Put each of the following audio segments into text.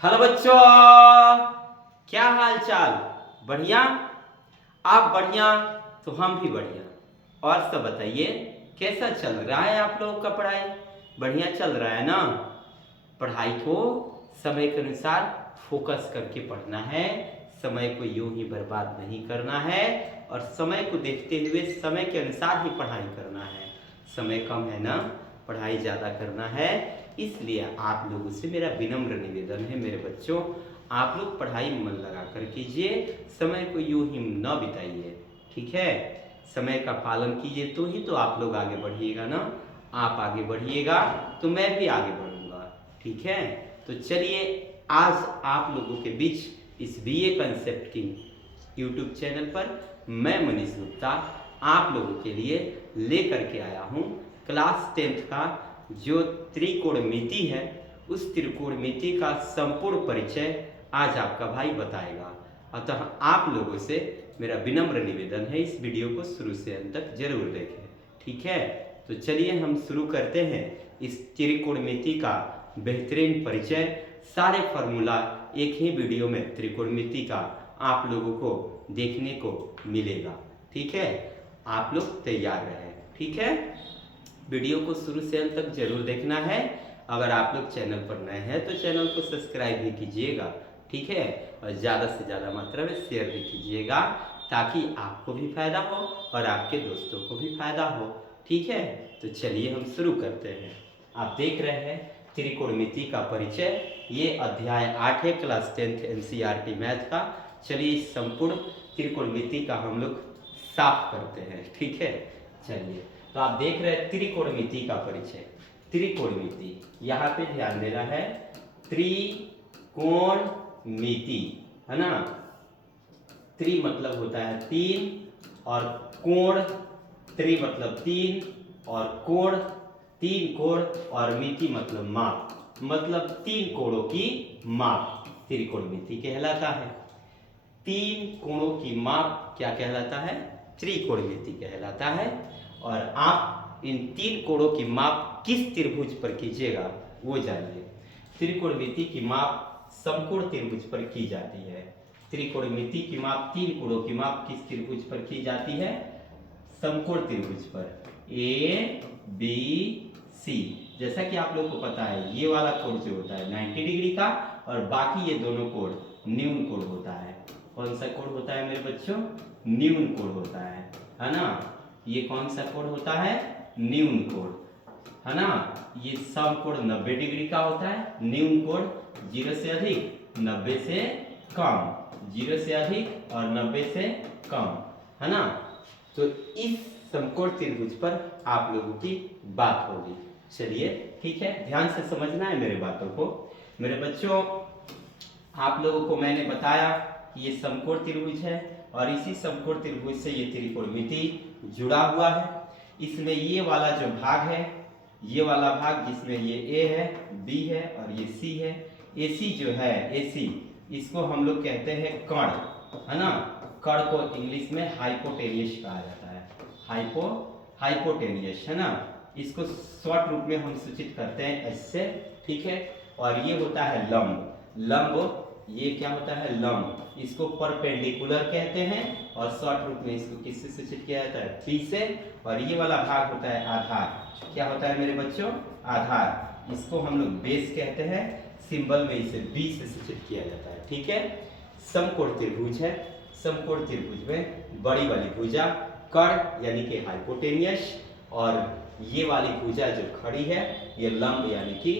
Hello बच्चों, क्या हाल चाल? बढ़िया? आप बढ़िया तो हम भी बढ़िया। और सब बताइए, कैसा चल रहा है आप लोगों का पढ़ाई? बढ़िया चल रहा है ना? पढ़ाई को समय के अनुसार फोकस करके पढ़ना है, समय को यूं ही बर्बाद नहीं करना है और समय को देखते हुए समय के अनुसार ही पढ़ाई करना है। समय कम है ना, पढ़ाई ज़्यादा करना है। इसलिए आप लोगों से मेरा विनम्र निवेदन है मेरे बच्चों, आप लोग पढ़ाई में मन लगा कर कीजिए, समय को यूं ही न बिताइए। ठीक है? समय का पालन कीजिए तो ही तो आप लोग आगे बढ़िएगा ना। आप आगे बढ़िएगा तो मैं भी आगे बढ़ूंगा। ठीक है? तो चलिए, आज आप लोगों के बीच इस बीए कंसेप्ट की यूट्यूब चैनल पर मैं मनीष गुप्ता आप लोगों के लिए लेकर के आया हूँ क्लास 10th का जो त्रिकोणमिति है, उस त्रिकोणमिति का संपूर्ण परिचय आज आपका भाई बताएगा। अतः आप लोगों से मेरा विनम्र निवेदन है, इस वीडियो को शुरू से अंत तक जरूर देखें। ठीक है? तो चलिए हम शुरू करते हैं इस त्रिकोणमिति का बेहतरीन परिचय। सारे फार्मूला एक ही वीडियो में त्रिकोणमिति का आप लोगों को देखने को मिलेगा। ठीक है? आप लोग तैयार रहें। ठीक है? वीडियो को शुरू से अंत तक जरूर देखना है। अगर आप लोग चैनल पर नए हैं तो चैनल को सब्सक्राइब भी कीजिएगा। ठीक है? और ज़्यादा से ज़्यादा मात्रा में शेयर भी कीजिएगा ताकि आपको भी फायदा हो और आपके दोस्तों को भी फायदा हो। ठीक है? तो चलिए हम शुरू करते हैं। आप देख रहे हैं त्रिकोणमिति का परिचय, ये अध्याय 8 है क्लास 10th NCERT मैथ का। चलिए संपूर्ण त्रिकोणमिति का हम लोग साफ करते हैं। ठीक है? चलिए, तो आप देख रहे हैं त्रिकोणमिति का परिचय। त्रिकोणमिति, यहाँ पे ध्यान देना है, त्रिकोणमिति है ना। त्रि मतलब होता है तीन और कोण, त्रि मतलब तीन और कोण, तीन कोण और मिति मतलब माप, मतलब तीन कोणों की माप त्रिकोणमिति कहलाता है। तीन कोणों की माप क्या कहलाता है? त्रिकोणमिति कहलाता है। और आप इन तीन कोणों की माप किस त्रिभुज पर कीजिएगा वो जानिए। त्रिकोणमिति की माप समकोण त्रिभुज पर की जाती है। त्रिकोणमिति की माप, तीन कोणों की माप किस त्रिभुज पर की जाती है? समकोण त्रिभुज पर, ए बी सी। जैसा कि आप लोगों को पता है, ये वाला कोण जो होता है 90 डिग्री का और बाकी ये दोनों कोण न्यून कोण होता है। कौन सा कोण होता है मेरे बच्चों? न्यून कोण होता है ना। ये कौन सा कोण होता है? न्यून कोण, है ना। ये समकोण 90 डिग्री का होता है। न्यून कोण 0 से अधिक 90 से कम, 0 से अधिक और 90 से कम, है ना। तो इस समकोण त्रिभुज पर आप लोगों की बात होगी। चलिए ठीक है, ध्यान से समझना है मेरे बातों को। मेरे बच्चों, आप लोगों को मैंने बताया कि ये समकोण त्रिभुज है और इसी समकोण त्रिभुज से ये त्रिकोणमिति जुड़ा हुआ है। इसमें ये वाला जो भाग है, ये वाला भाग जिसमें ये ए है, बी है और ये सी है, एसी जो है, एसी, इसको हम लोग कहते हैं कण, है ना। कण को इंग्लिश में हाइपोटेनियस कहा जाता है। हाइपोटेनियस, है ना। इसको शॉर्ट रूप में हम सूचित करते हैं एस से। ठीक है? और ये होता है लंब। लंब, ये क्या होता है? लंब। इसको परपेंडिकुलर कहते हैं और शॉर्ट रूप में इसको किससे सूचित किया जाता है? पी से। और ये वाला भाग होता है आधार। क्या होता है मेरे बच्चों? आधार। इसको हम लोग बेस कहते हैं, सिंबल में इसे बी से सूचित किया जाता है। ठीक है? समकोण त्रिभुज है। समकोण त्रिभुज में बड़ी वाली भुजा कर्ण यानी कि हाइपोटेनियस और ये वाली भुजा जो खड़ी है ये लंब यानी कि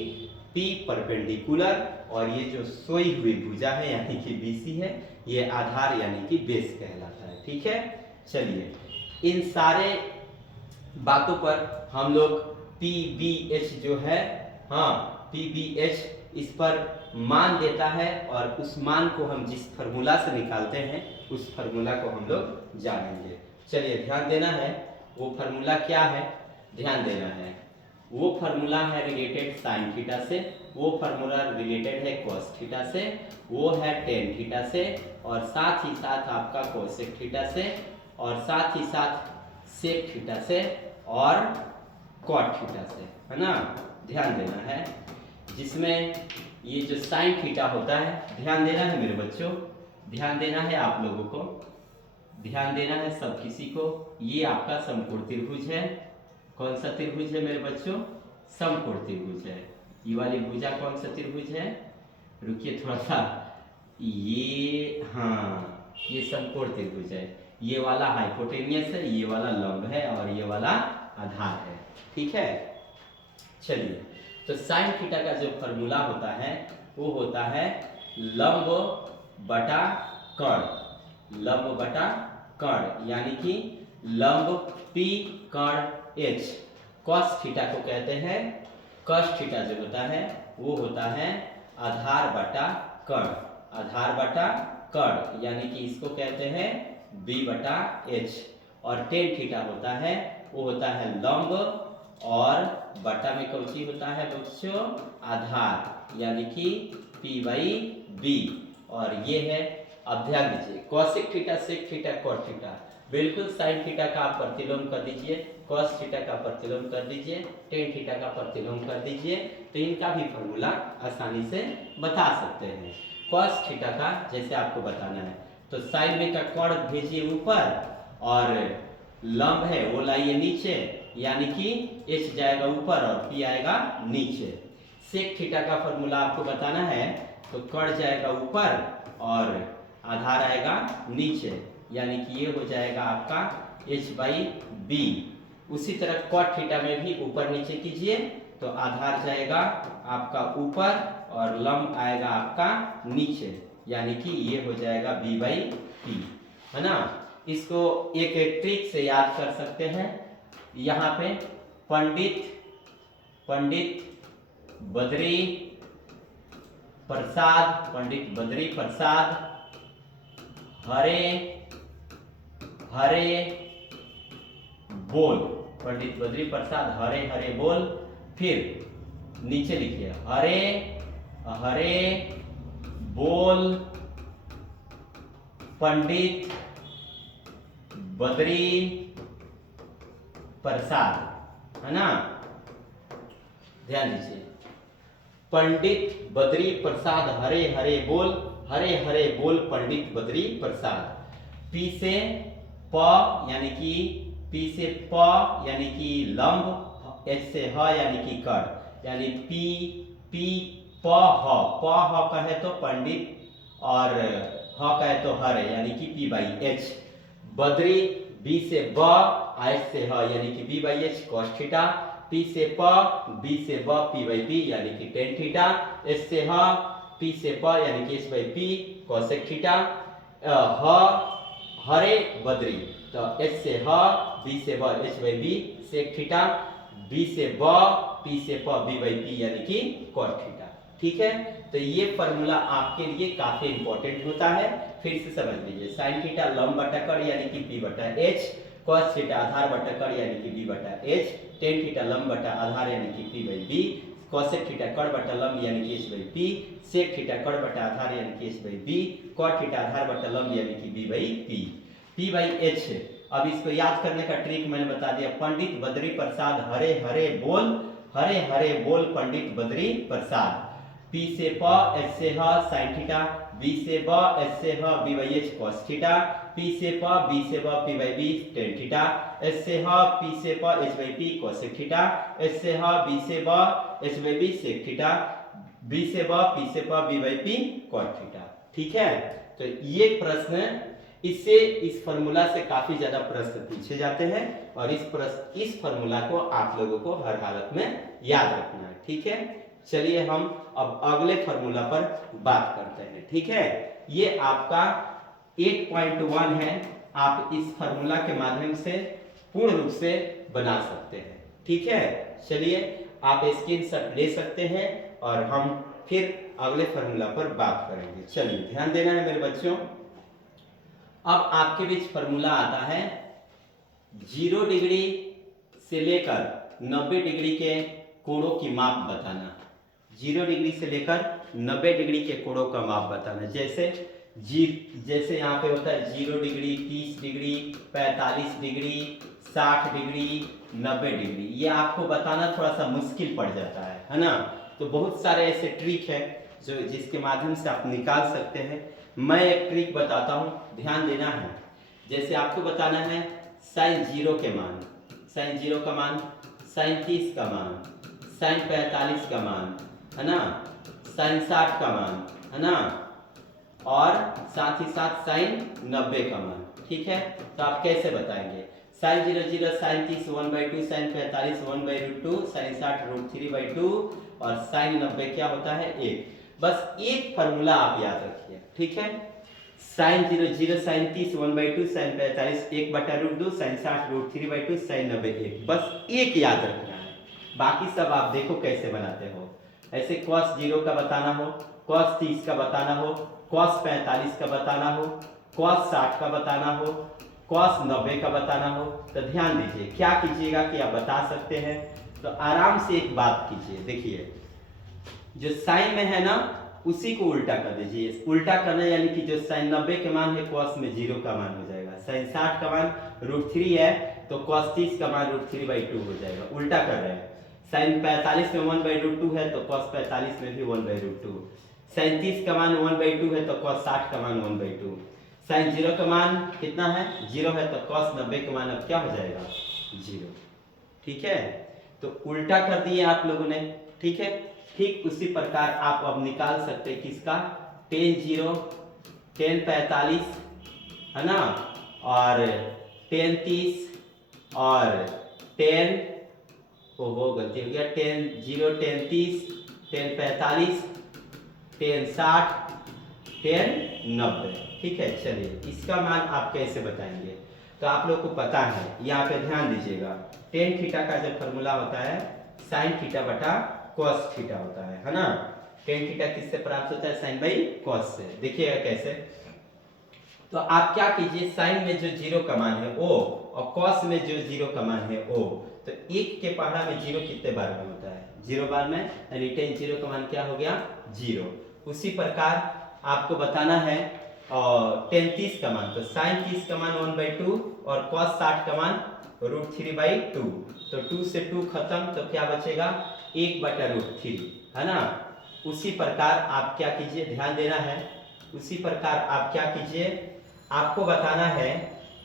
पी परपेंडिकुलर, और ये जो सोई हुई भुजा है यानी कि बीसी है, ये आधार यानी कि बेस कहलाता है। ठीक है? चलिए, इन सारे बातों पर हम लोग PBH जो है, हाँ PBH, इस पर मान देता है और उस मान को हम जिस फार्मूला से निकालते हैं उस फार्मूला को हम लोग जानेंगे। चलिए ध्यान देना है, वो फार्मूला क्या है? ध्यान देना है, वो फार्मूला है रिलेटेड साइन थीटा से, वो फार्मूला रिलेटेड है कॉस थीटा से, वो है टेन थीटा से, और साथ ही साथ आपका कोसेक थीटा से, और साथ ही साथ सेक थीटा से और कॉट थीटा से, है ना। ध्यान देना है, जिसमें ये जो साइन थीटा होता है, ध्यान देना है मेरे बच्चों, ध्यान देना है आप लोगों को, ध्यान देना है सब किसी को। ये आपका समकोण त्रिभुज है। कौन सा त्रिभुज है मेरे बच्चों? समकोण त्रिभुज है। ये वाली भुजा कौन सा त्रिभुज है? रुकिए थोड़ा सा, ये हाँ, ये समकोण त्रिभुज है। ये वाला हाइपोटेनियस है, ये वाला लंब है और ये वाला आधार है। ठीक है, चलिए, तो साइन थीटा का जो फॉर्मूला होता है वो होता है लंब बटा कर्ण, लंब बटा कर्ण, यानी कि लंब p कर्ण h। कॉस थीटा को कहते हैं, कॉस थीटा जो होता है वो होता है आधार बटा कर्ण, आधार बटा कर्ण, यानी कि इसको कहते हैं b बटा h। और टेन थीटा होता है वो होता है लंब और बटा में कौची होता है बच्चों? आधार, यानी कि p बाई b। और ये है, अब ध्यान दीजिए, cosec theta, sec theta, cot theta, बिल्कुल साइन थीटा का आप प्रतिलोम कर दीजिए, कॉस थीटा का प्रतिलोम कर दीजिए, टेन थीटा का प्रतिलोम कर दीजिए, तो इनका भी फॉर्मूला आसानी से बता सकते हैं। कॉस थीटा का जैसे आपको बताना है, तो साइन में का कोण भेजिए ऊपर और लंब है वो लाइए नीचे, यानी कि h जाएगा ऊपर और p आएगा नीचे। सेक थीटा का फॉर्मूला आपको बताना है, तो कर्ण जाएगा ऊपर और आधार आएगा नीचे, यानी कि ये हो जाएगा आपका h बाई बी। उसी तरह कॉट थीटा में भी ऊपर नीचे कीजिए, तो आधार जाएगा आपका ऊपर और लंब आएगा आपका नीचे, यानी कि ये हो जाएगा b बाई पी, है ना। इसको एक ट्रिक से याद कर सकते हैं। यहाँ पे पंडित बद्री प्रसाद हरे हरे बोल, पंडित बद्री प्रसाद हरे हरे बोल, फिर नीचे लिखिए हरे हरे बोल पंडित बद्री प्रसाद, है ना। ध्यान दीजिए, पंडित बद्री प्रसाद हरे हरे बोल पंडित बद्री प्रसाद। पी से प यानी कि पी से प यानी कि लंब, एच से ह यानी कि कर्ण, यानी पी पी प ह कहे तो पंडित और ह कहे तो हरे, यानी कि पी बाई एच। बद्री बी से ब, एच से ह यानी कि B by H cos theta, P से प, बी से ब, पी बाई बी यानी कि टेन थीटा, एच से ह, पी से प यानी कि H by P cosec theta, ह हरे बद्री, तो एच से ह, बी से ब, H by B sec theta, B से ब, पी से प, बी बाई पी यानी कि कॉट थीटा। ठीक है, तो ये फॉर्मूला आपके लिए काफी इंपॉर्टेंट होता है। फिर से समझ लीजिए, साइन थीटा लंब बटा कर्ण यानी कि p बटा h, कॉस थीटा आधार बटा कर्ण यानी कि b बटा h, टेन थीटा लंब बटा आधार यानी कि p by b, cosec theta कर्ण बटा लंब यानी कि h by p, sec theta कर्ण बटा आधार यानी कि h by b, cot theta आधार बटा लंब यानी कि b by p, p by h है। अब इसको याद करने का ट्रिक मैंने बता दिया, पंडित बद्री प्रसाद हरे हरे बोल पंडित बद्री प्रसाद, p से प, h से ह साइन थीटा, b से ब, h से ह b by h cos theta, p से प, b से ब, p by b tan theta, h से ह, p से प, h by p cosec theta, h से ह, b से ब, h by b sec theta, b से ब, p से प, b by p cot theta. ठीक है, तो ये प्रश्न, इससे इस फॉर्मूला से काफी ज्यादा प्रश्न पूछे जाते हैं और इस फॉर्मूला को आप लोगों को हर हालत में याद रखना है। ठीक है, चलिए हम अब अगले फॉर्मूला पर बात करते हैं। ठीक है, ये आपका 8.1 है, आप इस फॉर्मूला के माध्यम से पूर्ण रूप से बना सकते हैं। ठीक है, चलिए आप स्क्रीनशॉट ले सकते हैं और हम फिर अगले फॉर्मूला पर बात करेंगे। चलिए ध्यान देना है मेरे बच्चों। अब आपके बीच फॉर्मूला आता है 0 डिग्री से लेकर 90 डिग्री के कोणों की माप बताना। 0 डिग्री से लेकर 90 डिग्री के कोणों का माप बताना। जैसे यहाँ पे होता है 0 degree, 30 degree, 45 degree, 60 degree, 90 degree, ये आपको बताना थोड़ा सा मुश्किल पड़ जाता है ना। तो बहुत सारे ऐसे ट्रिक है जो जिसके माध्यम से आप निकाल सकते हैं। मैं एक ट्रिक बताता हूँ, ध्यान देना है। जैसे आपको बताना है साइन 0 के मान, साइन 0 का मान, साइन 30 का मान, साइन 45 का मान, है ना, साइन 60 का मान, है ना, और साथ ही साथ साइन 90 का मान। ठीक है, तो आप कैसे बताएंगे? साइन 0 0, साइन 30 1/2, साइन 45 1/√2, साइन 60 √3/2 और साइन 90 क्या होता है 1। बस एक फॉर्मूला आप याद रखिए। ठीक है, sine 0 0, sine 30 1/2, sine 45 1/√2, sine 60 √3/2, sine 90 1। बस एक याद रखना है, बाकी सब आप देखो कैसे बनाते हो। ऐसे cos 0 का बताना हो, cos 30 का बताना हो, cos 45 का बताना हो, cos 60 का बताना हो, cos 90 का बताना हो, तो ध्यान दीजिए क्या कीजिएगा कि आप बता सकते हैं तो आराम से एक बात कीजिए। देखिए, जो साइन में है ना उसी को उल्टा कर दीजिए। उल्टा करना यानी कि जो साइन 90 के मान है cos में 0 का मान हो जाएगा। साइन 60 का मान √3 है तो cos 30 का मान √3/2 हो जाएगा। उल्टा कर रहे हैं। साइन 45 में 1/√2 है तो cos 45 में भी 1/√2। साइन 30 का मान 1/2 है तो cos 60 का मान 1/2। साइन 0 का मान कितना है 0 है तो cos 90 का मान अब क्या हो जाएगा 0। ठीक है, तो उल्टा कर दिए आप लोगों ने। ठीक है, ठीक उसी प्रकार आप अब निकाल सकते हैं किसका, tan 0, tan 45, है ना, और tan 30 और tan, वो गलती हो गया, tan 0 tan 30, tan 45, tan 60, tan 90। ठीक है, चलिए इसका मान आप कैसे बताएंगे? तो आप लोग को पता है, यहाँ पे ध्यान दीजिएगा, tan थीटा का जो फॉर्मूला होता है sin थीटा बटा cos थीटा होता है ना। tan थीटा किससे प्राप्त होता है? sin बाई cos से। देखिएगा कैसे, तो आप क्या कीजिए, sin में जो 0 का मान है O और cos में जो 0 का मान है O, तो 1 के पहाड़ा में 0 कितने बार में होता है? 0 बार में, यानी tan 0 का मान क्या हो गया 0। उसी प्रकार आपको बताना है और tan 30 का मान, तो sin 30 का मान 1/2 और cos 60 का मान √3/2। तो 2 से 2 खत्म, तो क्या बचेगा 1/√3, है ना। उसी प्रकार आप क्या कीजिए, ध्यान देना है, उसी प्रकार आप क्या कीजिए, आपको बताना है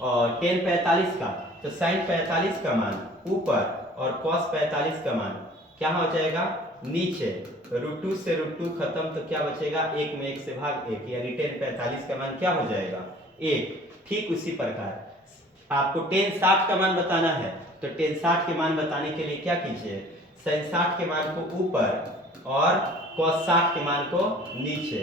और tan 45 का, तो sin 45 का मान ऊपर और cos 45 का मान क्या हो जाएगा नीचे। √2 से √2 खत्म, तो क्या बचेगा 1 में 1 से भाग 1, यानी tan 45 का मान क्या हो जाएगा 1। ठीक उसी प्रकार आपको tan 60 का मान बताना है, तो tan 60 के मान बताने के लिए क्या कीजिए, sin 60 के मान को ऊपर और cos 60 के मान को नीचे।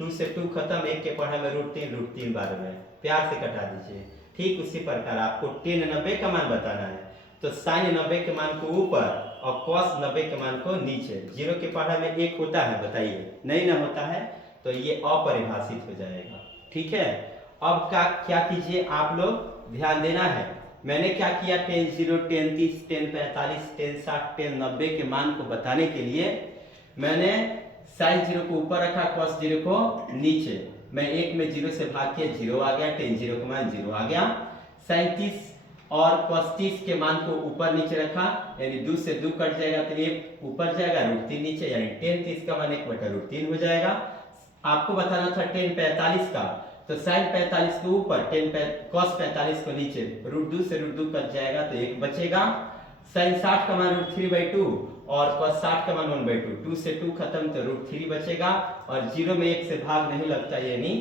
2 से 2 खत्म, 1 के पढ़ा में √3 बार में प्यार से कटा दीजिए। ठीक उसी प्रकार आपको tan 90 का मान बताना है, तो sin 90 के मान को ऊपर और cos 90 के मान को नीचे। 0 के पढ़ा में 1 होता है, बताइए नहीं ना होता है, तो ये अपरिभाषित हो जाएगा। ठीक है, अब क्या कीजिए आप लोग, ध्यान देना है। मैंने क्या किया, tan 0 tan 30 tan 45 tan 60 tan 90 के मान को बताने के लिए मैंने sin 0 को ऊपर रखा, cos 0 को नीचे। मैं 1 में 0 से भाग किया, 0 आ गया, tan 0 का मान 0 आ गया। sin 30 और cos 30 के मान को ऊपर नीचे रखा, यानी 2 से 2 कट जाएगा तो 1 ऊपर जाएगा, √3 नीचे, यानी tan 30 का मान 1/√3 हो जाएगा। आपको बताना था tan 45 का, तो sin 45 को ऊपर, cos 45 को नीचे, √2 से √2 कट जाएगा तो 1 बचेगा। sin 60 का मान √3/2 और cos 60 का मान 1/2, 2 से 2 खत्म तो √3 बचेगा और 0 में 1 से भाग नहीं लगता, यानी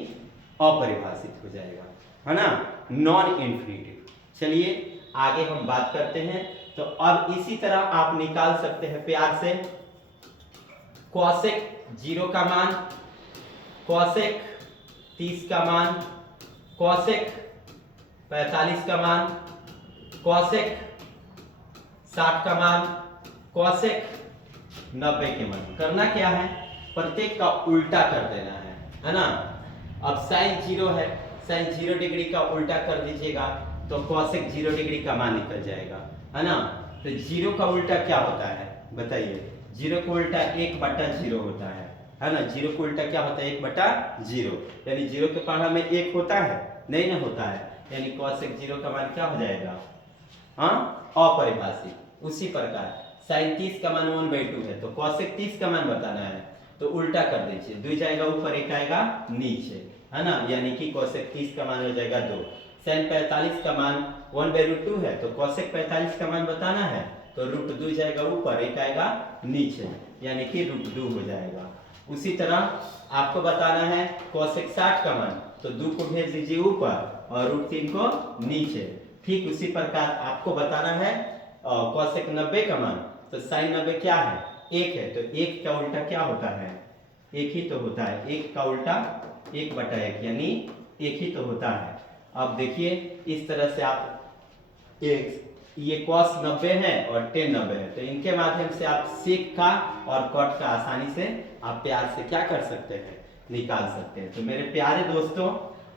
अपरिभाषित हो जाएगा, है ना, नॉन इन्फिनिटिव। चलिए आगे हम बात करते हैं। तो अब इसी तरह आप निकाल सकते हैं प्यार से cosec 0 का मान, cosec 30 का मान, cosec 45 का मान, cosec 60 का मान, cosec 90 के मान। करना क्या है, प्रत्येक का उल्टा कर देना है ना। अब sin 0 है, sin 0 डिग्री का उल्टा कर दीजिएगा तो cosec 0 डिग्री का मान निकल जाएगा, है ना। तो 0 का उल्टा क्या होता है बताइए, 0 का उल्टा 1/0 होता है ना। 0 का उल्टा क्या होता है 1/0, यानी 0 के पहाड़ा में 1 होता है, नहीं ना होता है, यानी cosec 0 का मान क्या हो जाएगा, हाँ अपरिभाषित। उसी प्रकार sin 30 का मान 1/2 है, तो cosec 30 का मान बताना है, तो उल्टा कर दीजिए, 2 जाएगा ऊपर, 1 आएगा नीचे, है ना, यानी कि कोसेक 30 का मान हो जाएगा 2। साइन 45 का मान 1/√2 है, तो कोसेक 45 का मान बताना है, तो √2 जाएगा ऊपर, 1 आएगा नीचे, यानी कि √2 हो जाएगा। उसी तरह आपको बताना है कोसेक 60 का मान, तो 2 को भेज दीजिए ऊपर और √3 को नीचे। ठीक उसी प्रकार आपको बताना है कोसेक 90 का मान, तो साइन 90 क्या है, 1 है, तो 1 का उल्टा क्या होता है, 1 ही तो होता है, 1 का उल्टा 1/1 यानी 1 ही तो होता है। अब देखिए इस तरह से आप ये cos 90 है और tan 90 है, तो इनके माध्यम से आप सेक का और कॉट का आसानी से आप प्यार से क्या कर सकते हैं, निकाल सकते हैं। तो मेरे प्यारे दोस्तों,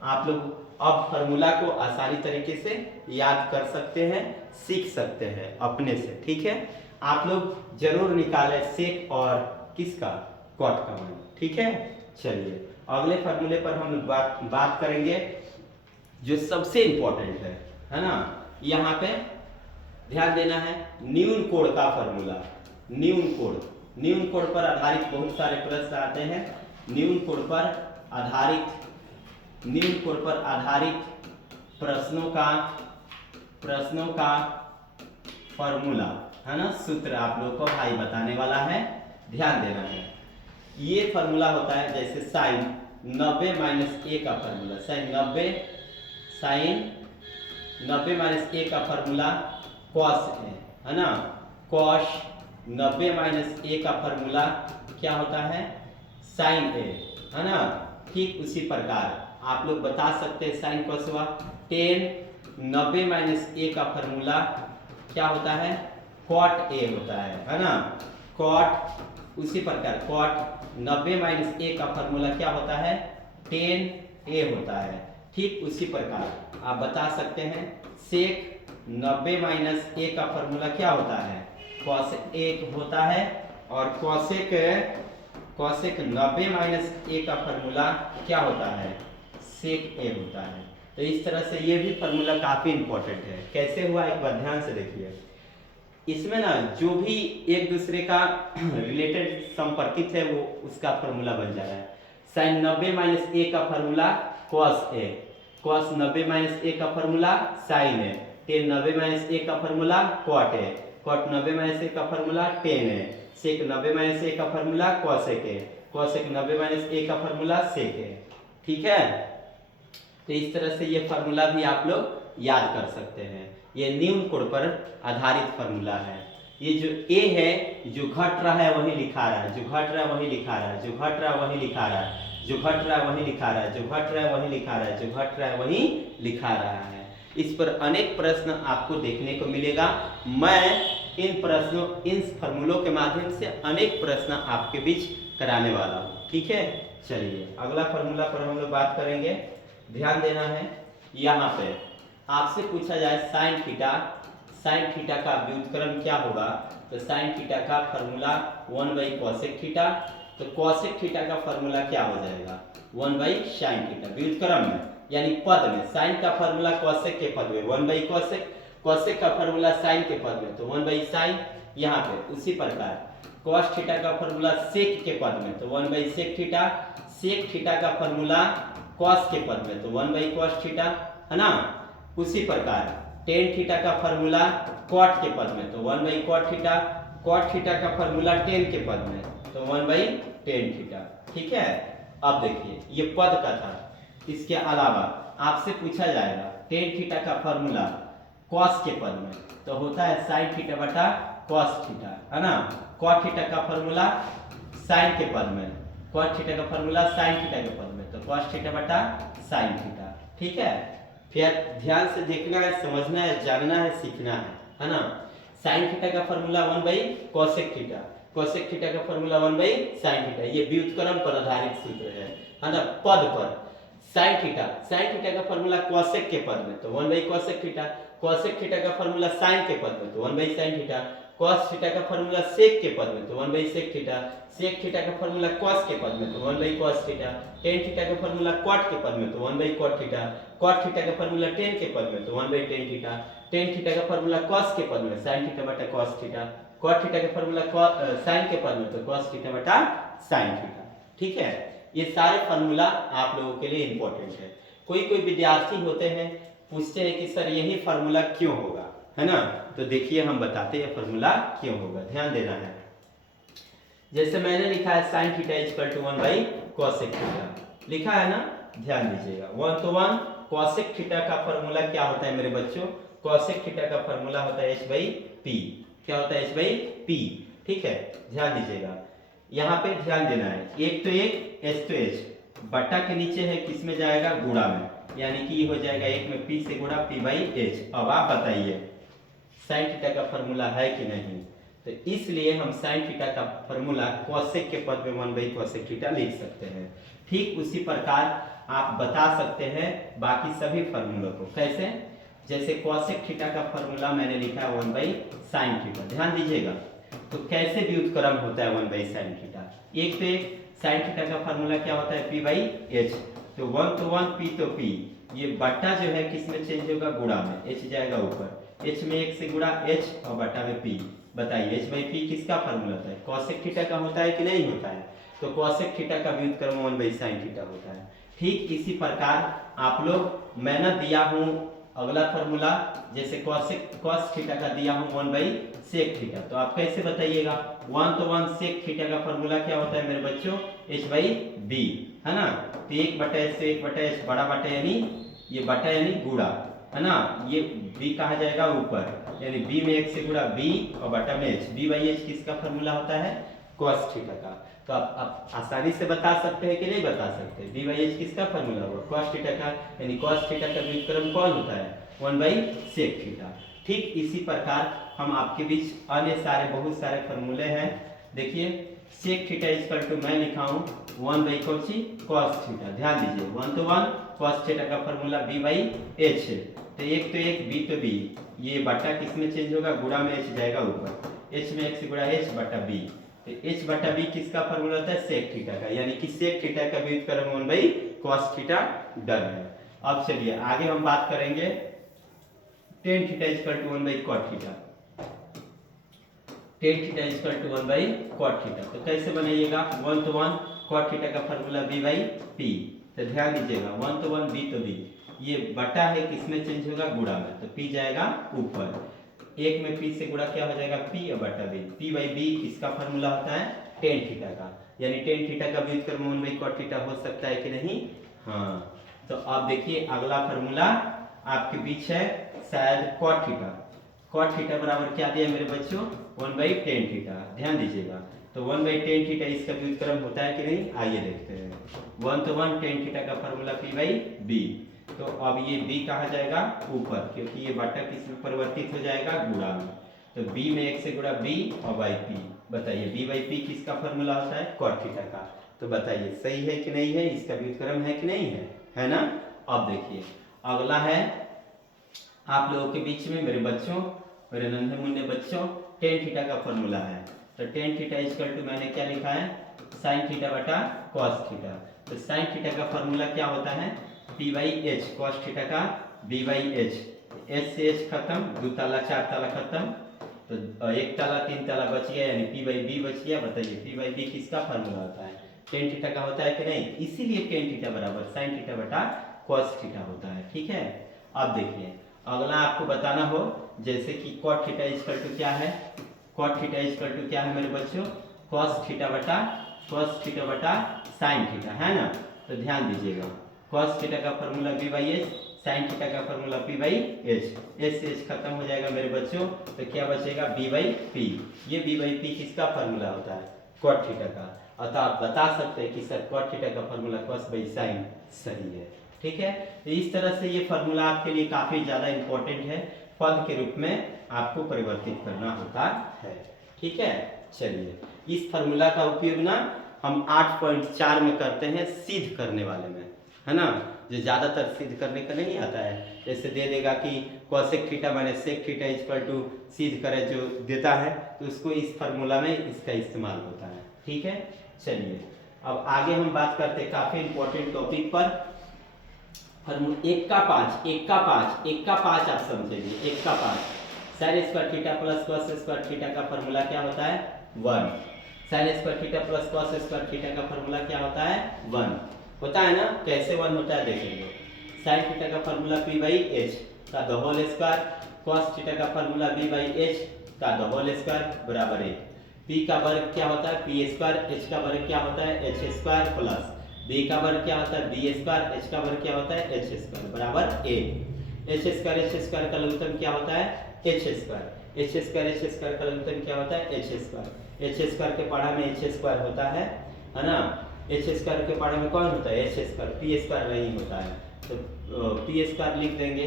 आप लोग अब फार्मूला को आसानी तरीके से याद कर सकते हैं, सीख सकते हैं अपने से। ठीक है, आप लोग जरूर निकालें सेक और किसका, कॉट का मान। ठीक है, चलिए अगले फार्मूले पर हम लोग बात करेंगे जो सबसे इंपॉर्टेंट है ना। यहाँ पे ध्यान देना है, न्यून कोण का फार्मूला। न्यून कोण पर आधारित बहुत सारे प्रश्न आते हैं। न्यून कोण पर आधारित प्रश्नों का फार्मूला, है ना, सूत्र आप लोग को भाई बताने वाला है, ध्यान देना है। ये फार्मूला होता है जैसे साइन 90 - a का फार्मूला, साइन 90 - a का फार्मूला cos a, है ना, cos 90 - a का फार्मूला क्या होता है, साइन a, है ना। ठीक उसी प्रकार आप लोग बता सकते हैं साइन cos हुआ, tan 90 - a का फार्मूला क्या होता है, cot a होता है ना, cot। उसी प्रकार cot 90 - a का फार्मूला क्या होता है, tan a होता है। ठीक उसी प्रकार आप बता सकते हैं sec 90 - a का फार्मूला क्या होता है, cos 1 होता है, और cosec 90 - a का फार्मूला क्या होता है, sec a होता है। तो इस तरह से ये भी फार्मूला काफी इंपॉर्टेंट है। कैसे हुआ एक बार ध्यान से देखिए, इसमें ना जो भी एक दूसरे का रिलेटेड संपर्कित है वो उसका फार्मूला बन जा रहा है। साइन 90 - a का formula cos a, cos 90 - a का formula sign a, tan 90 - a का formula cot a, cot 90 - a का formula tan a, sec 90 - a का formula cosec a, cosec 90 - a का फार्मूला sec a। ठीक है, तो इस तरह से ये फार्मूला भी आप लोग याद कर सकते हैं। ये न्यून कोण पर आधारित फार्मूला है। ये जो a है, जो घट रहा है वही लिखा रहा है, जो घट रहा है वही लिखा रहा है, जो घट रहा है वही लिखा रहा है, जो घट रहा है वही लिखा रहा है, जो घट रहा है वही लिखा रहा है, जो घट रहा है वही लिखा रहा है। इस पर अनेक प्रश्न आपको देखने को मिलेगा। मैं इन फार्मूलों के माध्यम से अनेक प्रश्न आपके बीच कराने वाला हूँ। ठीक है, चलिए अगला फार्मूला पर हम लोग बात करेंगे। ध्यान देना है, यहाँ पे आपसे पूछा जाए साइन थीटा का व्युत्क्रम क्या होगा, तो साइन थीटा का फार्मूला 1/cosec थीटा, तो cosec थीटा का फार्मूला क्या हो जाएगा, 1/sin थीटा व्युत्क्रम में, यानी पद में। साइन का फार्मूला cosec के पद में 1/cosec, cosec का फार्मूला साइन के पद में तो 1/sin। यहाँ पे उसी प्रकार cos थीटा का फार्मूला sec के पद में तो 1/sec थीटा, sec थीटा का फार्मूला cos के पद में तो 1/cos थीटा, है ना। उसी प्रकार tan थीटा का फार्मूला cot के पद में तो 1/cot थीटा, cot थीटा का फार्मूला tan के पद में तो 1/tan थीटा। ठीक है, अब देखिए ये पद का था। इसके अलावा आपसे पूछा जाएगा tan थीटा का फार्मूला cos के पद में तो होता है sin थीटा बटा cos थीटा, है ना। cot थीटा का फार्मूला sin के पद में, cot थीटा का फार्मूला sin थीटा के पद में तो cos थीटा बटा sin थीटा। ठीक है, फिर ध्यान से देखना है, समझना है, जानना है, सीखना है ना। sin थीटा का formula 1/cosec theta, cosec theta का फार्मूला 1/sin थीटा, ये व्युत्क्रम पर आधारित सूत्र है ना। पद पर sin थीटा का फार्मूला cosec के पद में तो 1/cosec थीटा, cosec थीटा का फार्मूला sin के पद में तो 1/sin थीटा, cos थीटा का फार्मूला sec के पद में तो 1/sec थीटा, sec थीटा का फार्मूला cos के पद में तो 1/cos थीटा, tan थीटा का फार्मूला cot के पद में तो 1/cot थीटा, cot थीटा का फार्मूला tan के पद में तो 1/tan थीटा, tan थीटा का फार्मूला cos के पद में sin थीटा बटा cos थीटा, cot थीटा का फार्मूला sin के पद में तो cos थीटा बटा साइन थीटा। ठीक है, ये सारे फार्मूला आप लोगों के लिए इंपॉर्टेंट है। कोई कोई विद्यार्थी होते हैं पूछते हैं कि सर यही फार्मूला क्यों होगा, है ना। तो देखिए हम बताते हैं फार्मूला क्यों होगा, ध्यान देना है। जैसे मैंने लिखा है sine theta equal to 1 by cosec theta, लिखा है ना, ध्यान दीजिएगा। 1 तो 1 कॉसेक थीटा का फार्मूला क्या होता है मेरे बच्चों, कॉसेक थीटा का फार्मूला होता है h बाई पी। क्या होता है h बाई पी, ठीक है, ध्यान दीजिएगा। यहाँ पे ध्यान देना है, एक तो एक h तो h बटा के नीचे है किस में जाएगा, गुणा में, यानी कि ये हो जाएगा एक में p से गुणा p बाई h। अब आप बताइए साइन थीटा का फार्मूला है कि नहीं, तो इसलिए हम साइन थीटा का फार्मूला कॉसेक के पद में 1 बाई कॉसेक थीटा लिख सकते हैं। ठीक उसी प्रकार आप बता सकते हैं बाकी सभी फार्मूलों को। कैसे, जैसे कॉसेक थीटा का फार्मूला मैंने लिखा है 1 बाई साइन थीटा, ध्यान दीजिएगा। तो कैसे व्युत्क्रम होता है 1 बाई साइन थीटा, एक तो एक साइन थीटा का फार्मूला क्या होता है p बाई h। तो 1 तो 1 p तो p, ये बट्टा जो है किस में चेंज होगा, गुणा में, h जाएगा ऊपर, h में 1 से गुणा h और बट्टा में p। बताइए h बाई p किसका फार्मूला होता है, कॉसेक थीटा का होता है कि नहीं होता है। तो कॉसेक थीटा का व्युत्क्रम 1 बाई साइन थीटा होता है। ठीक इसी प्रकार आप लोग मैं ना दिया हूँ अगला फार्मूला, जैसे कॉस थीटा का दिया हूँ 1 बाई सेक थीटा, तो आप कैसे बताइएगा। 1 तो 1 सेक थीटा का फार्मूला क्या होता है मेरे बच्चों, h बाई बी, है ना। तो 1 बटा h से 1 बटा h, बड़ा बटा यानी ये बटा यानी गुणा, है ना, ये b कहा जाएगा ऊपर, यानी b में 1 से गुणा b और बटा में h। b बाई h किसका फार्मूला होता है, कॉस थीटा का। तो आप आसानी से बता सकते हैं कि नहीं बता सकते, b बाई h किसका फार्मूला होगा, कॉस थीटा का, यानी कॉस थीटा का व्युत्क्रम कौन होता है, 1 बाई सेक थीटा। ठीक इसी प्रकार हम आपके बीच अन्य सारे बहुत सारे फार्मूले हैं। देखिए सेक थीटा इक्वल टू मैं लिखा हूँ 1 बाई कॉस थीटा, ध्यान दीजिए 1 तो 1 कॉस थीटा का फार्मूला b बाई h है। तो एक b तो b, ये बटा किस में चेंज होगा, गुणा में h जाएगा ऊपर, h में 1 से गुणा h बटा b। तो h बटा b किसका फार्मूला होता है, सेक थीटा का, यानी कि सेक थीटा का व्युत्क्रम 1 बाई कॉस थीटा डन है। अब चलिए आगे हम बात करेंगे tan theta equal to 1 by cot theta. Tan theta equal to 1 by cot theta, तो कैसे बनाइएगा, 1 तो 1 कॉट थीटा का फार्मूला b बाई p। तो ध्यान दीजिएगा 1 तो 1 b तो b, ये बटा है किसमें चेंज होगा, गुणा में, तो p जाएगा ऊपर, एक में p से गुणा क्या हो जाएगा, p और बटा b। p बाई b किसका फार्मूला होता है, टेन थीटा का, यानी टेन थीटा का व्युत्क्रम 1 बाई कॉट थीटा हो सकता है कि नहीं। हाँ, तो आप देखिए अगला फार्मूला आपके बीच है शायद कॉट थीटा। कॉट थीटा बराबर क्या दिया मेरे बच्चों, 1 बाई टेन थीटा, ध्यान दीजिएगा। तो 1 बाई टेन थीटा इसका व्युत्क्रम होता है कि नहीं, आइए देखते हैं। 1 तो 1 टेन थीटा का फार्मूला p बाई b, तो अब ये b कहा जाएगा ऊपर, क्योंकि ये बटा किस में परिवर्तित हो जाएगा, गुणा में। तो b में 1 से गुणा b और बाई p। बताइए b बाई p किसका फार्मूला होता है, कॉट थीटा का। तो बताइए सही है कि नहीं है, इसका व्युत्क्रम है कि नहीं है ना। अब देखिए अगला है आप लोगों के बीच में मेरे बच्चों, मेरे नन्हे मुन्ने बच्चों, टेन थीटा का फार्मूला है। तो टेन थीटा इक्वल टू मैंने क्या लिखा है, साइन थीटा बटा कॉस थीटा। तो साइन थीटा का फार्मूला क्या होता है, p by h, cos theta का b बाई h, h से h खत्म, 2 ताला 4 ताला खत्म, तो 1 ताला 3 ताला बच गया, यानी p बाई b बच गया। बताइए p बाई b किसका फार्मूला होता है, टेन थीटा का होता है कि नहीं, इसीलिए टेन थीटा बराबर साइन थीटा बटा कॉस थीटा होता है। ठीक है, अब देखिए अगला आपको बताना हो, जैसे कि कॉट थीटा इक्वल टू क्या है, कॉट थीटा इक्वल टू क्या है मेरे बच्चों, कॉस थीटा बटा साइन थीटा, है ना। तो ध्यान दीजिएगा कॉस थीटा का formula b by h, sine theta का formula p by h, h से h खत्म हो जाएगा मेरे बच्चों, तो क्या बचेगा b बाई p। ये b बाई p किसका फार्मूला होता है, कॉट थीटा का। अतः आप बता सकते हैं कि सर कॉट थीटा का फार्मूला कॉस बाई साइन सही है। ठीक है, तो इस तरह से ये फार्मूला आपके लिए काफी ज्यादा इंपॉर्टेंट है, पद के रूप में आपको परिवर्तित करना होता है। ठीक है, चलिए इस फार्मूला का उपयोग ना हम 8.4 में करते हैं सिद्ध करने वाले में, है ना, जो ज्यादातर सिद्ध करने का नहीं आता है। जैसे दे देगा कि cosec theta minus sec theta equal to सिद्ध करे जो देता है, तो उसको इस फार्मूला में इसका इस्तेमाल होता है। ठीक है, चलिए अब आगे हम बात करते हैं काफी इंपॉर्टेंट टॉपिक पर। एक का पाँच आप समझेंगे, एक का पाँच, sine square theta plus cos square theta का फार्मूला क्या होता है, 1। Sine square theta plus cos square theta का फॉर्मूला क्या होता है 1 होता है ना। कैसे 1 होता है देखेंगे। साइन थीटा का फॉर्मूला p बाई एच का the whole square, cos theta का फॉर्मूला b बाई एच का द होल स्क्वायर बराबर 1। p का वर्ग क्या होता है p स्क्वायर, h का वर्ग क्या होता है h स्क्वायर प्लस b का वर्ग क्या होता है b स्क्वायर, h का वर्ग क्या होता है h स्क्वायर बराबर 1। h स्क्वायर का लघुत्तम क्या होता है h स्क्वायर, h स्क्वायर का लघुत्तम क्या होता है h स्क्वायर के पढ़ा में h स्क्वायर होता है ना। h स्क्वायर के पढ़ा में कौन होता है h स्क्वायर, p स्क्वायर नहीं होता है तो p स्क्वायर लिख देंगे।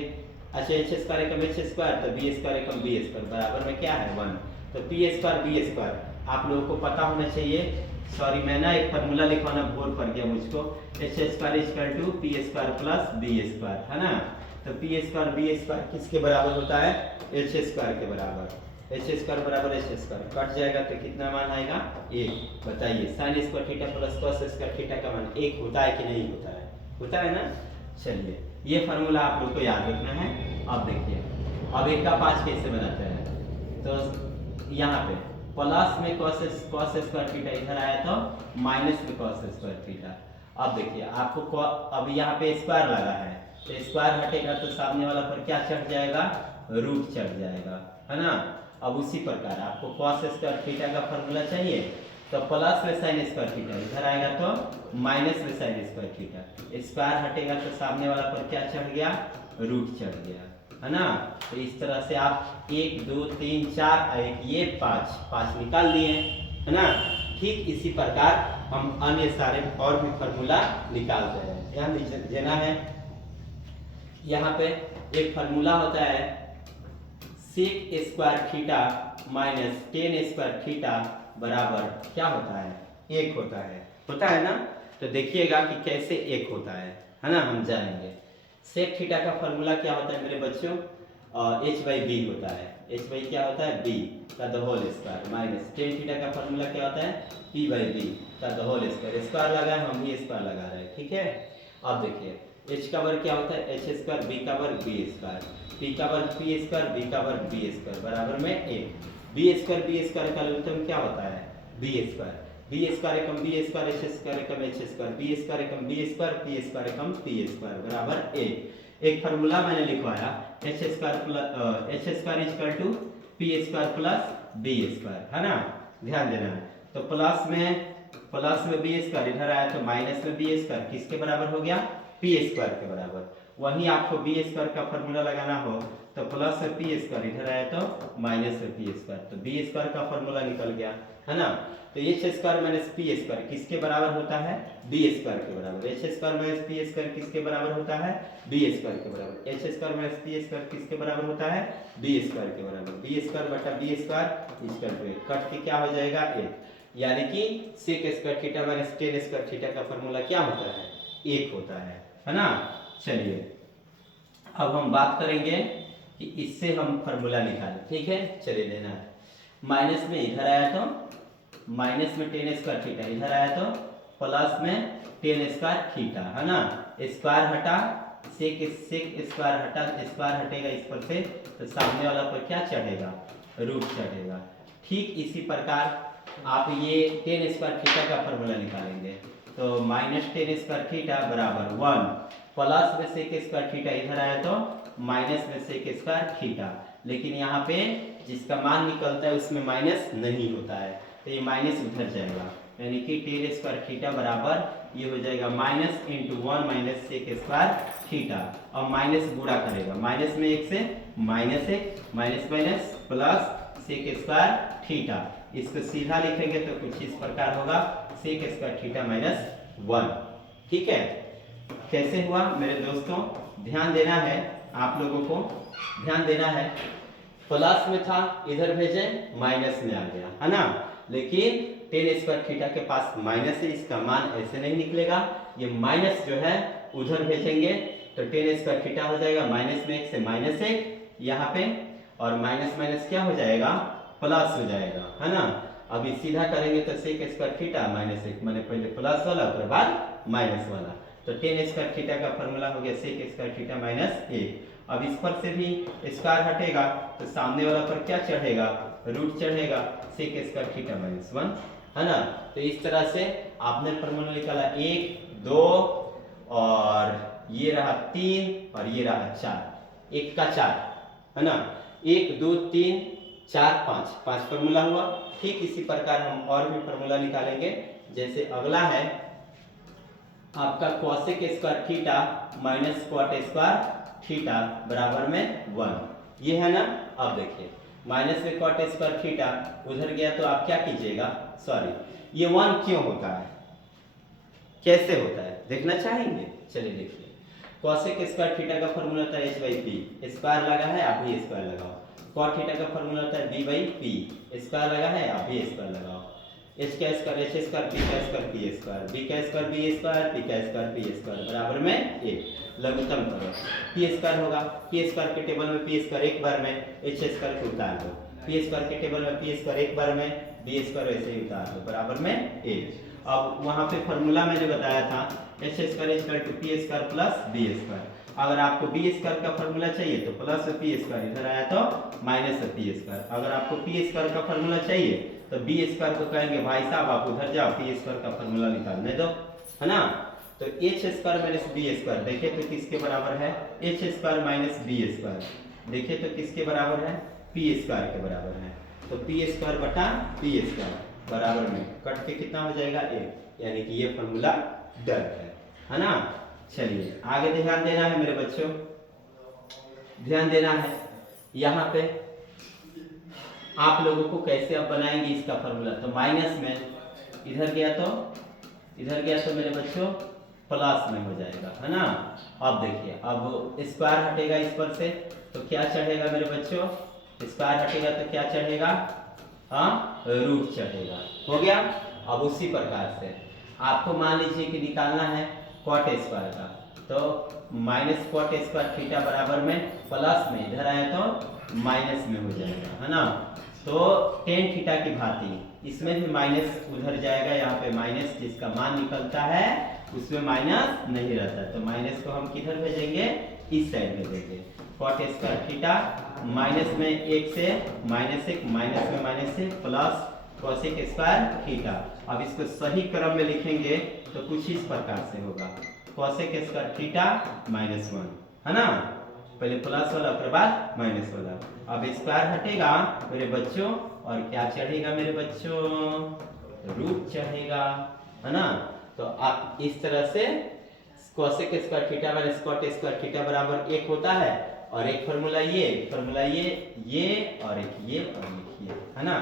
अच्छा h स्क्वायर एकम h स्क्वायर तो b स्क्वायर एकम b स्क्वायर बराबर में क्या है 1। तो p स्क्वायर b स्क्वायर आप लोगों को पता होना चाहिए। सॉरी मैं ना एक फार्मूला लिखवाना भूल पड़ गया मुझको। h square equal to p square plus b square है ना। तो p स्क्वायर b स्क्वायर किसके बराबर होता है h स्क्वायर के बराबर। h स्क्वायर बराबर h स्क्वायर कट जाएगा तो कितना मान आएगा 1। बताइए sine square theta plus cos square theta का मान 1 होता है कि नहीं होता है, होता है ना। चलिए ये फार्मूला आप लोग को याद रखना है। अब देखिए अब 1 का 5 कैसे बनाते हैं। तो यहाँ पे प्लस में कॉस स्क्वायर थीटा इधर आया तो माइनस में कॉस स्क्वायर थीटा। अब देखिए आपको अब यहाँ पे स्क्वायर लगा है तो स्क्वायर हटेगा तो सामने वाला पर क्या चढ़ जाएगा रूट चढ़ जाएगा है ना। अब उसी प्रकार आपको कॉस स्क्वायर थीटा का फॉर्मूला चाहिए तो प्लस में साइन स्क्वायर थीटा इधर आएगा तो माइनस में साइन स्क्वायर थीटा। स्क्वायर हटेगा तो सामने वाला पर क्या चढ़ गया रूट चढ़ गया है ना। तो इस तरह से आप 1 2 3 4 1 ये 5 निकाल लिए है ना। ठीक इसी प्रकार हम अन्य सारे और भी फार्मूला निकालते हैं। ध्यान देना है यहाँ पे एक फार्मूला होता है sec square theta minus tan square theta बराबर क्या होता है 1 होता है ना। तो देखिएगा कि कैसे 1 होता है ना, हम जानेंगे। सेक थीटा का फॉर्मूला क्या होता है मेरे बच्चों h बाई बी होता है। h बाई क्या होता है b का the whole square minus tan theta का फॉर्मूला क्या होता है p बाई बी का द होल स्क्वायर। स्क्वायर लगा है हम भी स्क्वायर लगा रहे हैं ठीक है। अब देखिए h का वर्ग क्या होता है h स्क्वायर, b का वर्ग b स्क्वायर, p का वर्ग p स्क्वायर, b का वर्ग b स्क्वायर बराबर में 1। b स्क्वायर का लघुत्तम क्या होता है b स्क्वायर एकम b स्क्वायर h स्क्वायर एकम h स्क्वायर, b स्क्वायर एकम b स्क्वायर, p स्क्वायर एकम p स्क्वायर बराबर 1। एक फार्मूला मैंने लिखवाया h square equal to p square plus b square है ना। ध्यान देना है तो प्लस में b स्क्वायर इधर आया तो माइनस में b स्क्वायर किसके बराबर हो गया p स्क्वायर के बराबर। वहीं आपको b स्क्वायर का फॉर्मूला लगाना हो तो प्लस में p स्क्वायर इधर आया तो माइनस में p स्क्वायर, तो b स्क्वायर का फॉर्मूला निकल गया है ना। तो h square minus p square किसके बराबर होता है b स्क्वायर के बराबर। h square minus p square किसके बराबर होता है b स्क्वायर के बराबर। h square minus p square किसके बराबर होता है b स्क्वायर के बराबर। b स्क्वायर बटा b square equal to 1 cut के क्या हो जाएगा 1। यानी कि सेक square theta minus tan square theta का फॉर्मूला क्या होता है 1 होता है ना। चलिए अब हम बात करेंगे कि इससे हम फार्मूला निकालें ठीक है। चलिए लेना है माइनस में इधर आया तो माइनस में टेन स्क्वायर थीटा इधर आया तो प्लस में टेन स्क्वायर थीटा है ना। स्क्वायर हटा सेक स्क्वायर हटा स्क्वायर हटेगा इस पर से तो सामने वाला पर क्या चढ़ेगा रूट चढ़ेगा। ठीक इसी प्रकार आप ये टेन स्क्वायर थीटा का फॉर्मूला निकालेंगे तो माइनस टेन स्क्वायर थीटा बराबर 1 प्लस में सेक स्क्वायर थीटा इधर आया तो माइनस में सेक स्क्वायर थीटा। लेकिन यहाँ पे जिसका मान निकलता है उसमें माइनस नहीं होता है तो ये माइनस उधर जाएगा यानी कि टेन स्क्वायर थीटा बराबर ये हो जाएगा minus into 1 minus sec square theta. और माइनस गुणा करेगा माइनस में 1 से minus 1 minus minus plus sec square theta. इसको सीधा लिखेंगे तो कुछ इस प्रकार होगा सेक स्क्वायर थीटा माइनस 1 ठीक है। कैसे हुआ मेरे दोस्तों ध्यान देना है, आप लोगों को ध्यान देना है। प्लस में था इधर भेजे माइनस में आ गया है ना। लेकिन टेन स्क्वायर थीटा के पास माइनस है इसका मान ऐसे नहीं निकलेगा। ये माइनस जो है उधर भेजेंगे तो टेन स्क्वायर थीटा हो जाएगा माइनस में 1 से माइनस 1 यहाँ पे और माइनस माइनस क्या हो जाएगा प्लस हो जाएगा है ना। अभी सीधा करेंगे तो सेक स्क्वायर थीटा माइनस 1 मैंने पहले प्लस वाला फिर बाद माइनस वाला तो टेन स्क्वायर थीटा का फॉर्मूला हो गया सेक स्क्वायर थीटा माइनस 1। अब इस पर से भी स्क्वायर हटेगा तो सामने वाला पर क्या चढ़ेगा रूट चढ़ेगा सेक स्क्वायर थीटा माइनस 1 है ना। तो इस तरह से आपने फॉर्मूला निकाला 1 2 और ये रहा 3 और ये रहा 4, 1 का 4, है ना। 1 2 3 4 5 फॉर्मूला हुआ। ठीक इसी प्रकार हम और भी फॉर्मूला निकालेंगे। जैसे अगला है आपका cosec square theta minus cot square theta बराबर में 1, ये है ना। अब देखिए माइनस में cot स्क्वायर थीटा उधर गया तो आप क्या कीजिएगा, सॉरी ये 1 क्यों होता है, कैसे होता है देखना चाहेंगे। चलिए देखिए cosec स्क्वायर थीटा का फॉर्मूला होता है h बाई पी, स्क्वायर लगा है आप भी स्क्वायर लगाओ। cot थीटा का फॉर्मूला होता है b बाई पी, स्क्वायर लगा है आप भी स्क्वायर लगाओ। h का स्क्वायर h स्क्वायर p का स्क्वायर p स्क्वायर, b का स्क्वायर b स्क्वायर, p का स्क्वायर p स्क्वायर बराबर में 1। लघुत्तम करो p स्क्वायर होगा, p स्क्वायर के टेबल में p स्क्वायर एक बार में, h स्क्वायर को उतार दो। p स्क्वायर के टेबल में p स्क्वायर एक बार में, b स्क्वायर वैसे ही उतार दो बराबर में 1। अब वहां पे फॉर्मूला में जो बताया था h square to p square plus b square, अगर आपको b स्क्वायर का फॉर्मूला चाहिए तो प्लस p स्क्वायर, इधर आया तो माइनस p स्क्वायर। अगर आपको p स्क्वायर का फॉर्मूला चाहिए तो b स्क्वायर को कहेंगे भाई साहब आप उधर जाओ p स्क्वायर का फॉर्मूला निकालने दो, है ना। तो h square minus b square देखिए तो किसके बराबर है, h square minus b square देखिए तो किसके बराबर है, p स्क्वायर के बराबर है। तो p स्क्वायर बटा p स्क्वायर बराबर में कट के कितना हो जाएगा 1, यानी कि ये फॉर्मूला डन है ना। चलिए आगे ध्यान देना है मेरे बच्चों, ध्यान देना है यहाँ पे आप लोगों को कैसे अब बनाएंगे इसका फॉर्मूला। तो माइनस में इधर गया तो मेरे बच्चों प्लस में हो जाएगा, है ना। अब देखिए अब स्क्वायर हटेगा इस पर से तो क्या चढ़ेगा मेरे बच्चों, स्क्वायर हटेगा तो क्या चढ़ेगा, हाँ रूट चढ़ेगा, हो गया। अब उसी प्रकार से आपको मान लीजिए कि निकालना है cot स्क्वायर का, तो माइनस cot स्क्वायर थीटा बराबर में प्लस में, इधर आया तो माइनस में हो जाएगा, है ना। तो टेन थीटा की भांति इसमें भी माइनस उधर जाएगा, यहाँ पे माइनस जिसका मान निकलता है उसमें माइनस नहीं रहता, तो माइनस को हम किधर भेजेंगे, इस साइड भेजेंगे। cot स्क्वायर थीटा माइनस में 1 से माइनस 1, माइनस में माइनस से प्लस cosec स्क्वायर थीटा। अब इसको सही क्रम में लिखेंगे तो कुछ इस प्रकार से होगा cosec स्क्वायर थीटा माइनस 1, है ना। पहले प्लस वाला फिर बाद माइनस वाला। अब स्क्वायर हटेगा मेरे बच्चों और क्या चढ़ेगा मेरे बच्चों, रूट चढ़ेगा, है ना। तो आप इस तरह से cosec square theta minus cot square theta बराबर 1 होता है। और एक फॉर्मूला ये और एक ये और एक ये, है ना।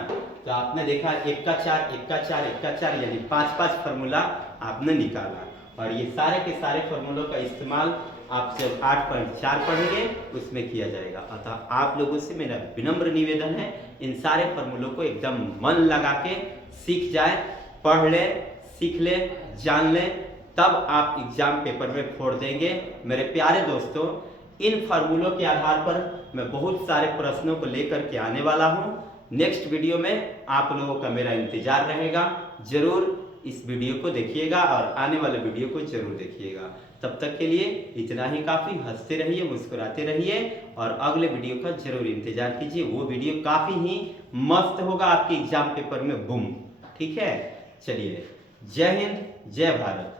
तो आपने देखा 1 का 4 1 का 4 1 का 4 यानी 5 फॉर्मूला आपने निकाला। और ये सारे के सारे फॉर्मूलों का इस्तेमाल आप जब 8.4 पढ़ेंगे उसमें किया जाएगा। अतः आप लोगों से मेरा विनम्र निवेदन है इन सारे फॉर्मूलों को एकदम मन लगा के सीख जाए, पढ़ ले, सीख ले, जान ले, तब आप एग्जाम पेपर में फोड़ देंगे। मेरे प्यारे दोस्तों इन फार्मूलों के आधार पर मैं बहुत सारे प्रश्नों को लेकर के आने वाला हूं। नेक्स्ट वीडियो में आप लोगों का मेरा इंतजार रहेगा। जरूर इस वीडियो को देखिएगा और आने वाले वीडियो को जरूर देखिएगा। तब तक के लिए इतना ही काफ़ी। हंसते रहिए, मुस्कुराते रहिए और अगले वीडियो का जरूर इंतजार कीजिए। वो वीडियो काफ़ी ही मस्त होगा आपके एग्जाम पेपर में, बूम। ठीक है, चलिए, जय हिंद, जय भारत।